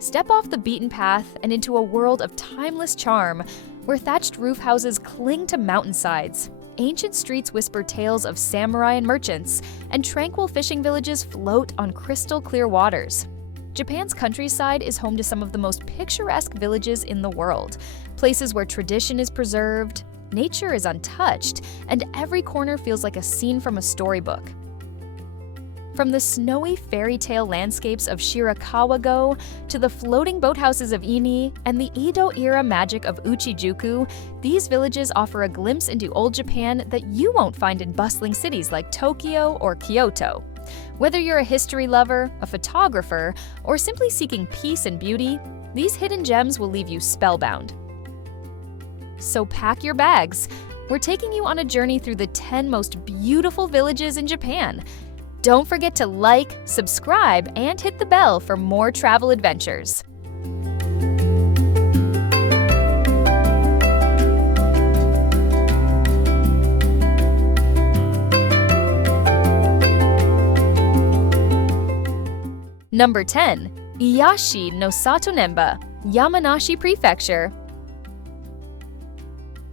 Step off the beaten path and into a world of timeless charm, where thatched roof houses cling to mountainsides, ancient streets whisper tales of samurai and merchants, and tranquil fishing villages float on crystal-clear waters. Japan's countryside is home to some of the most picturesque villages in the world, places where tradition is preserved, nature is untouched, and every corner feels like a scene from a storybook. From the snowy fairy tale landscapes of Shirakawa-go to the floating boathouses of Ini and the Edo-era magic of Ouchi-juku, these villages offer a glimpse into old Japan that you won't find in bustling cities like Tokyo or Kyoto. Whether you're a history lover, a photographer, or simply seeking peace and beauty, these hidden gems will leave you spellbound. So pack your bags. We're taking you on a journey through the 10 most beautiful villages in Japan. Don't forget to like, subscribe, and hit the bell for more travel adventures. Number 10. Iyashi no Sato Nenba, Yamanashi Prefecture.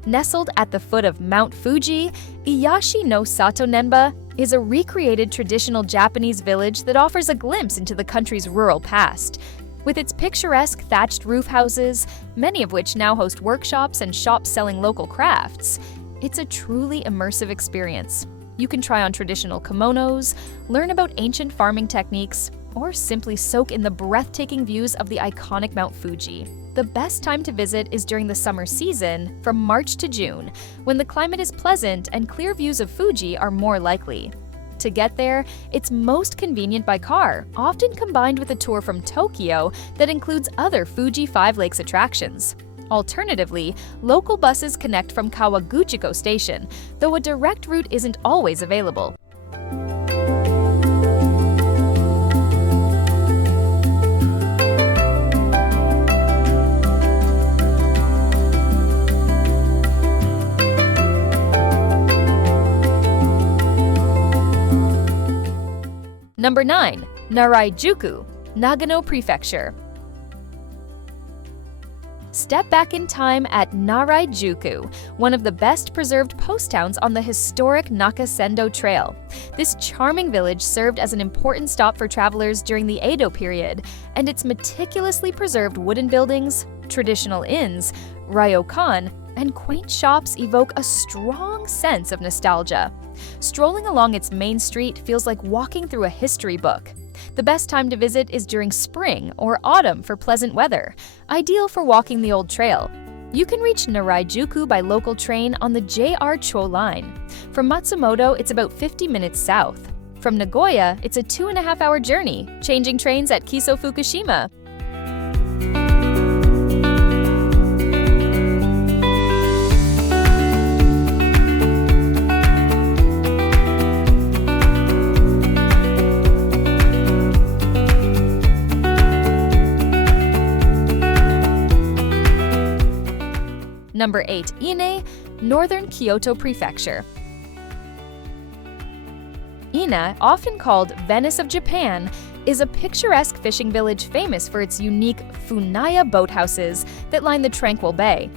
Nestled at the foot of Mount Fuji, Iyashi no Sato Nenba is a recreated traditional Japanese village that offers a glimpse into the country's rural past. With its picturesque thatched roof houses, many of which now host workshops and shops selling local crafts, it's a truly immersive experience. You can try on traditional kimonos, learn about ancient farming techniques, or simply soak in the breathtaking views of the iconic Mount Fuji. The best time to visit is during the summer season, from March to June, when the climate is pleasant and clear views of Fuji are more likely. To get there, it's most convenient by car, often combined with a tour from Tokyo that includes other Fuji Five Lakes attractions. Alternatively, local buses connect from Kawaguchiko Station, though a direct route isn't always available. Number 9. Narai-juku, Nagano Prefecture. Step back in time at Narai-juku, one of the best preserved post towns on the historic Nakasendo Trail. This charming village served as an important stop for travelers during the Edo period, and its meticulously preserved wooden buildings, traditional inns, ryokan, and quaint shops evoke a strong sense of nostalgia. Strolling along its main street feels like walking through a history book. The best time to visit is during spring or autumn for pleasant weather, ideal for walking the old trail. You can reach Narai-juku by local train on the JR Cho line. From Matsumoto, it's about 50 minutes south. From Nagoya, it's a 2.5-hour journey, changing trains at Kiso Fukushima. Number 8. Ine, Northern Kyoto Prefecture. Ine, often called Venice of Japan, is a picturesque fishing village famous for its unique funaya boathouses that line the tranquil bay.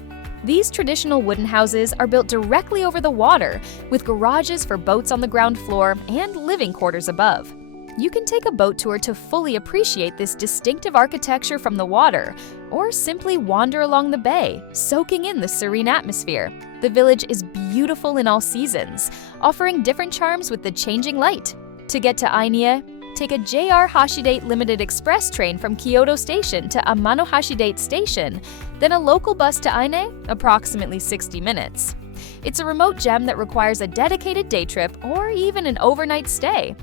These traditional wooden houses are built directly over the water, with garages for boats on the ground floor and living quarters above. You can take a boat tour to fully appreciate this distinctive architecture from the water, or simply wander along the bay, soaking in the serene atmosphere. The village is beautiful in all seasons, offering different charms with the changing light. To get to Ine, take a JR Hashidate Limited Express train from Kyoto Station to Amano Hashidate Station, then a local bus to Ine, approximately 60 minutes. It's a remote gem that requires a dedicated day trip or even an overnight stay.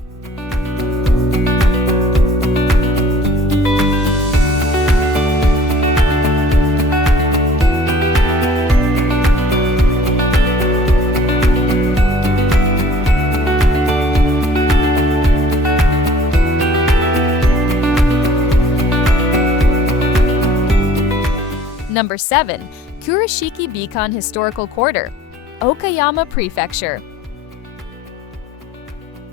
Number 7. Kurashiki Bikan Historical Quarter, Okayama Prefecture.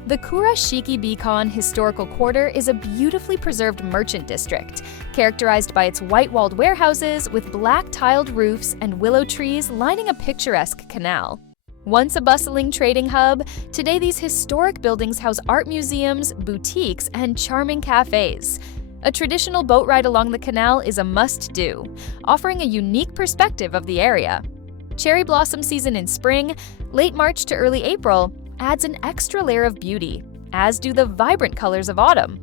The Kurashiki Bikan Historical Quarter is a beautifully preserved merchant district, characterized by its white-walled warehouses with black tiled roofs and willow trees lining a picturesque canal. Once a bustling trading hub, today these historic buildings house art museums, boutiques, and charming cafes. A traditional boat ride along the canal is a must-do, offering a unique perspective of the area. Cherry blossom season in spring, late March to early April, adds an extra layer of beauty, as do the vibrant colors of autumn.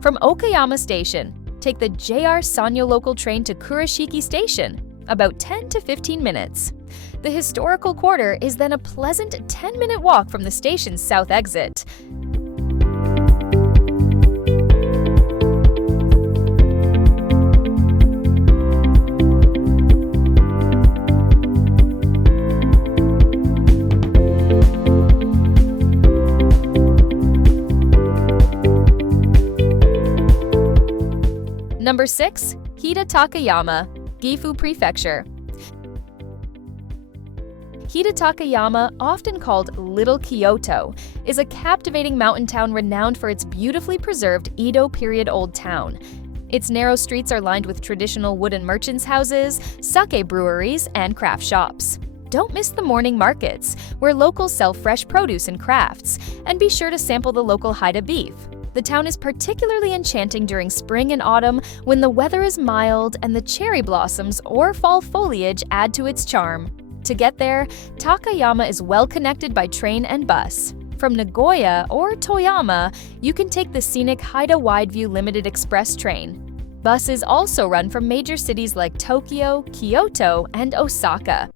From Okayama Station, take the JR Sanyo local train to Kurashiki Station, about 10 to 15 minutes. The historical quarter is then a pleasant 10-minute walk from the station's south exit. Number 6. Hida Takayama, Gifu Prefecture. Hida Takayama, often called Little Kyoto, is a captivating mountain town renowned for its beautifully preserved Edo period old town. Its narrow streets are lined with traditional wooden merchants' houses, sake breweries, and craft shops. Don't miss the morning markets, where locals sell fresh produce and crafts, and be sure to sample the local Hida beef. The town is particularly enchanting during spring and autumn when the weather is mild and the cherry blossoms or fall foliage add to its charm. To get there, Takayama is well connected by train and bus. From Nagoya or Toyama, you can take the scenic Hida Wideview Limited Express train. Buses also run from major cities like Tokyo, Kyoto, and Osaka.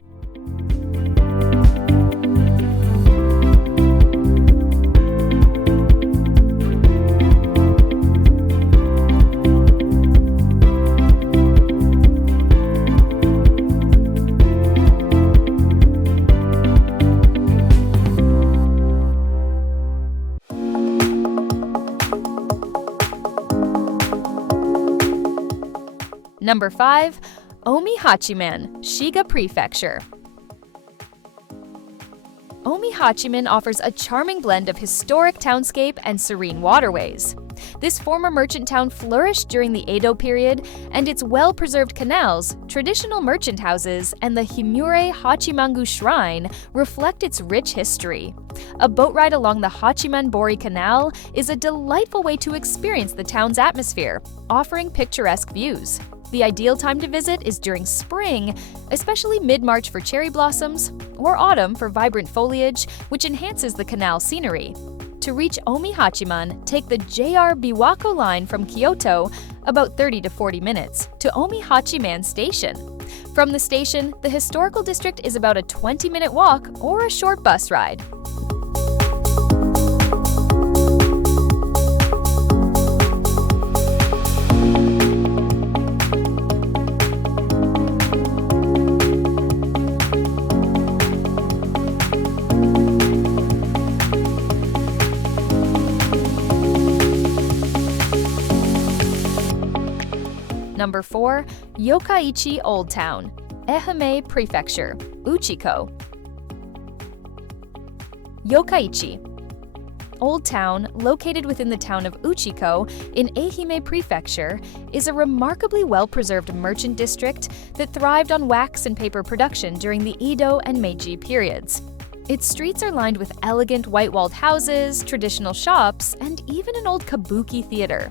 Number 5. Omi Hachiman, Shiga Prefecture. Omi Hachiman offers a charming blend of historic townscape and serene waterways. This former merchant town flourished during the Edo period, and its well-preserved canals, traditional merchant houses, and the Himure Hachimangu Shrine reflect its rich history. A boat ride along the Hachiman-bori Canal is a delightful way to experience the town's atmosphere, offering picturesque views. The ideal time to visit is during spring, especially mid-March for cherry blossoms, or autumn for vibrant foliage, which enhances the canal scenery. To reach Omi Hachiman, take the JR Biwako line from Kyoto, about 30 to 40 minutes, to Omi Hachiman Station. From the station, the historical district is about a 20-minute walk or a short bus ride. Number 4. Yokaichi Old Town, Ehime Prefecture, Ouchi-juku. Yokaichi Old Town, located within the town of Ouchi-juku in Ehime Prefecture, is a remarkably well-preserved merchant district that thrived on wax and paper production during the Edo and Meiji periods. Its streets are lined with elegant white-walled houses, traditional shops, and even an old kabuki theater.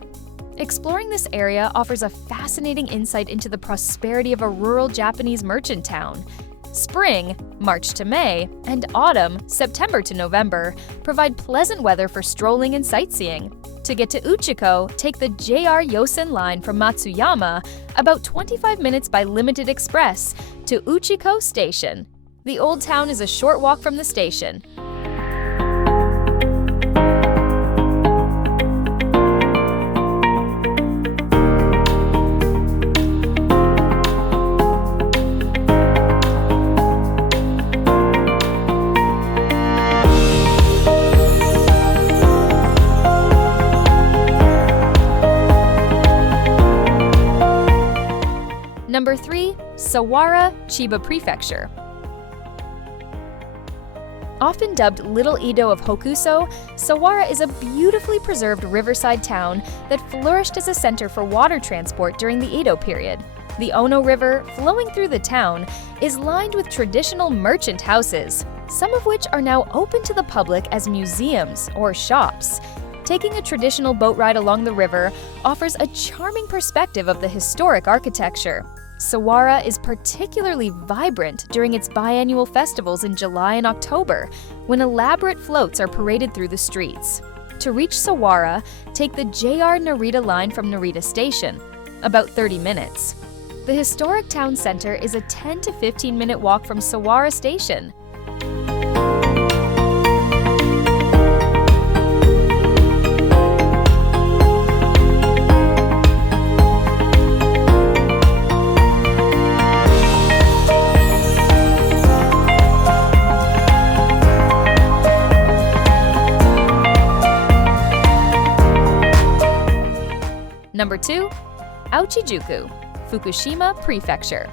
Exploring this area offers a fascinating insight into the prosperity of a rural Japanese merchant town. Spring, March to May, and autumn, September to November, provide pleasant weather for strolling and sightseeing. To get to Ouchi-juku, take the JR Yosen line from Matsuyama, about 25 minutes by Limited Express, to Ouchi-juku Station. The old town is a short walk from the station. Number 3. Sawara, Chiba Prefecture. Often dubbed Little Edo of Hokuso, Sawara is a beautifully preserved riverside town that flourished as a center for water transport during the Edo period. The Ono River, flowing through the town, is lined with traditional merchant houses, some of which are now open to the public as museums or shops. Taking a traditional boat ride along the river offers a charming perspective of the historic architecture. Sawara is particularly vibrant during its biannual festivals in July and October, when elaborate floats are paraded through the streets. To reach Sawara, take the JR Narita line from Narita Station, about 30 minutes. The historic town center is a 10 to 15-minute walk from Sawara Station. Number 2. Ouchi-juku, Fukushima Prefecture.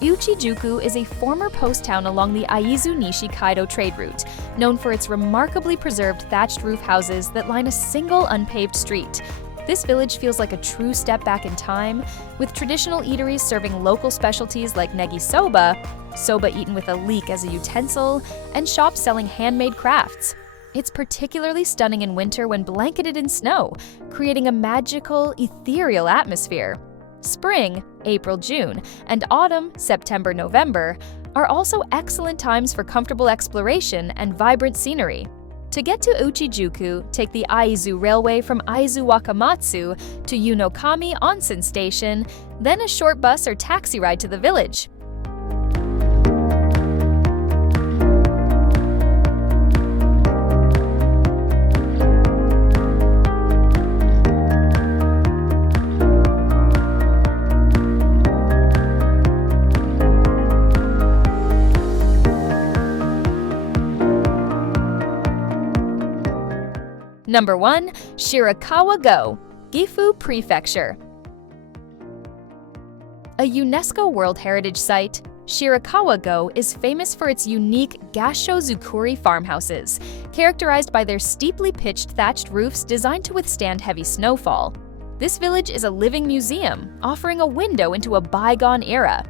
Ouchi-juku is a former post town along the Aizu-Nishi-Kaido trade route, known for its remarkably preserved thatched-roof houses that line a single unpaved street. This village feels like a true step back in time, with traditional eateries serving local specialties like negi soba, soba eaten with a leek as a utensil, and shops selling handmade crafts. It's particularly stunning in winter when blanketed in snow, creating a magical, ethereal atmosphere. Spring, April-June, and autumn, September-November, are also excellent times for comfortable exploration and vibrant scenery. To get to Ouchi-juku, take the Aizu Railway from Aizu Wakamatsu to Yunokami Onsen Station, then a short bus or taxi ride to the village. Number 1. Shirakawa-go, Gifu Prefecture. A UNESCO World Heritage Site, Shirakawa-go is famous for its unique Gassho-zukuri farmhouses, characterized by their steeply pitched thatched roofs designed to withstand heavy snowfall. This village is a living museum, offering a window into a bygone era.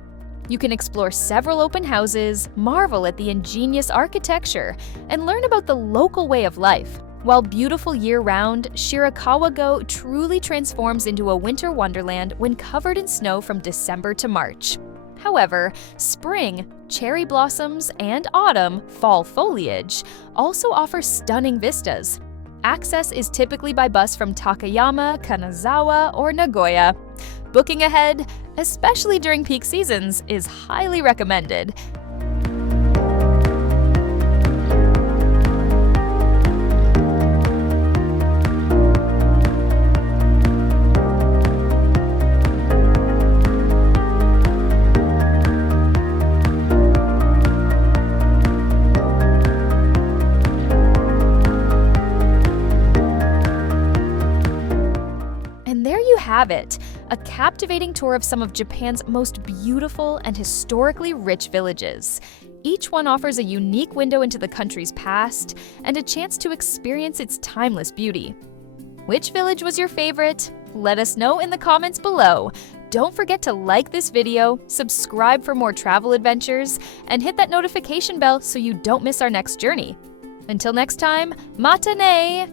You can explore several open houses, marvel at the ingenious architecture, and learn about the local way of life. While beautiful year-round, Shirakawa-go truly transforms into a winter wonderland when covered in snow from December to March. However, spring, cherry blossoms, and autumn, fall foliage also offer stunning vistas. Access is typically by bus from Takayama, Kanazawa, or Nagoya. Booking ahead, especially during peak seasons, is highly recommended. Have it, a captivating tour of some of Japan's most beautiful and historically rich villages. Each one offers a unique window into the country's past and a chance to experience its timeless beauty. Which village was your favorite? Let us know in the comments below. Don't forget to like this video, subscribe for more travel adventures, and hit that notification bell so you don't miss our next journey. Until next time, mata ne!